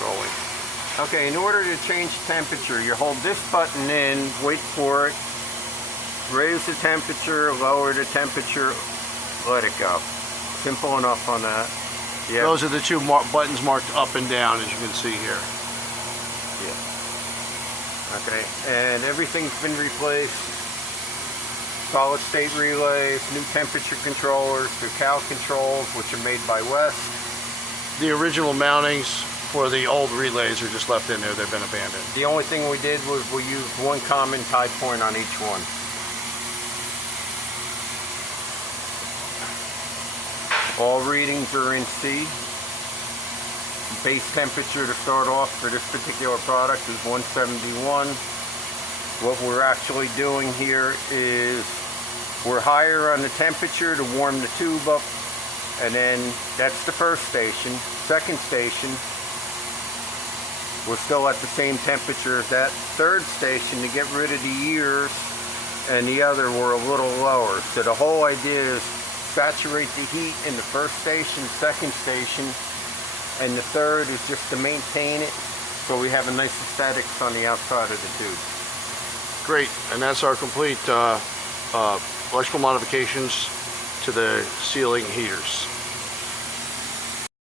rolling. Okay, in order to change temperature, you hold this button in, wait for it, raise the temperature, lower the temperature, let it go. Simple enough on that. Yeah. Those are the two buttons marked up and down, as you can see here. Yeah. Okay, and everything's been replaced. Solid state relays, new temperature controllers, the Cal controls, which are made by West. The original mountings for the old relays are just left in there. They've been abandoned. The only thing we did was we used one common tie point on each one. All readings are in C. Base temperature to start off for this particular product is 171. What we're actually doing here is we're higher on the temperature to warm the tube up, and then that's the first station. Second station, we're still at the same temperature as that. Third station, to get rid of the ears and the other, we're a little lower. So the whole idea is saturate the heat in the first station, second station, and the third is just to maintain it so we have a nice aesthetics on the outside of the tube. Great, and that's our complete electrical modifications to the ceiling heaters.